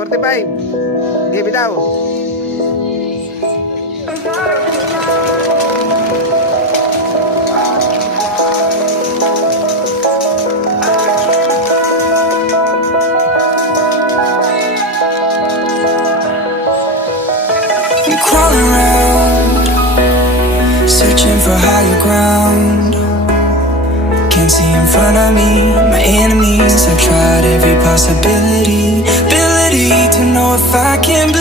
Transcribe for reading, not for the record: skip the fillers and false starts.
45. Sige, bitaw. I'm crawling around, searching for higher ground. Can't see in front of me, my enemies. I've tried every possibility, ability to know if I can believe.